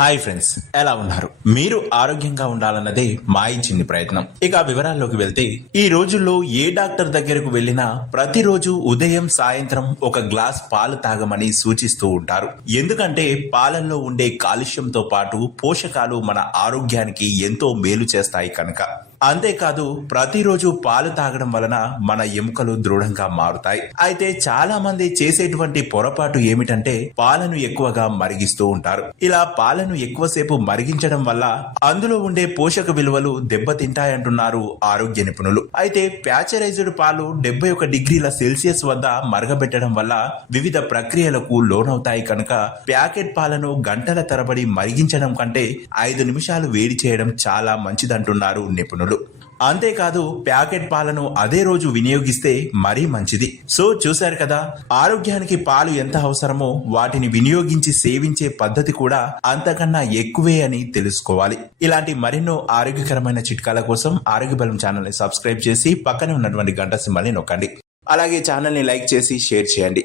Hi friends, ఎలా ఉన్నారు? మీరు ఆరోగ్యంగా ఉండాలన్నదే మా ఈ చిన్ని ప్రయత్నం. ఇక వివరాల్లోకి వెళ్తే, ఈ రోజుల్లో ఏ డాక్టర్ దగ్గరకు వెళ్ళినా ప్రతిరోజు ఉదయం సాయంత్రం ఒక గ్లాస్ పాలు తాగమని సూచిస్తూ ఉంటారు. ఎందుకంటే పాలల్లో ఉండే కాలుష్యంతో పాటు పోషకాలు మన ఆరోగ్యానికి ఎంతో మేలు చేస్తాయి కనుక. అంతేకాదు, ప్రతిరోజు పాలు తాగడం వలన మన ఎముకలు దృఢంగా మారుతాయి. అయితే చాలా మంది చేసేటువంటి పొరపాటు ఏమిటంటే పాలను ఎక్కువగా మరిగిస్తూ ఉంటారు. ఇలా పాలను ఎక్కువసేపు మరిగించడం వల్ల అందులో ఉండే పోషక విలువలు దెబ్బతింటాయంటున్నారు ఆరోగ్య నిపుణులు. అయితే ప్యాచరైజ్డ్ పాలు 71 డిగ్రీల సెల్సియస్ వద్ద మరగబెట్టడం వల్ల వివిధ ప్రక్రియలకు లోనవుతాయి కనుక ప్యాకెట్ పాలను గంటల తరబడి మరిగించడం కంటే 5 నిమిషాలు వేడి చేయడం చాలా మంచిదంటున్నారు నిపుణులు. అంతేకాదు, ప్యాకెట్ పాలను అదే రోజు వినియోగిస్తే మరీ మంచిది. సో చూశారు కదా, ఆరోగ్యానికి పాలు ఎంత అవసరమో వాటిని వినియోగించి సేవించే పద్ధతి కూడా అంతకన్నా ఎక్కువే అని తెలుసుకోవాలి. ఇలాంటి మరెన్నో ఆరోగ్యకరమైన చిట్కాల కోసం ఆరోగ్య బలం ఛానల్ ని సబ్స్క్రైబ్ చేసి పక్కనే ఉన్నటువంటి గంట సింబల్ ని నొక్కండి. అలాగే ఛానల్ ని లైక్ చేసి షేర్ చేయండి.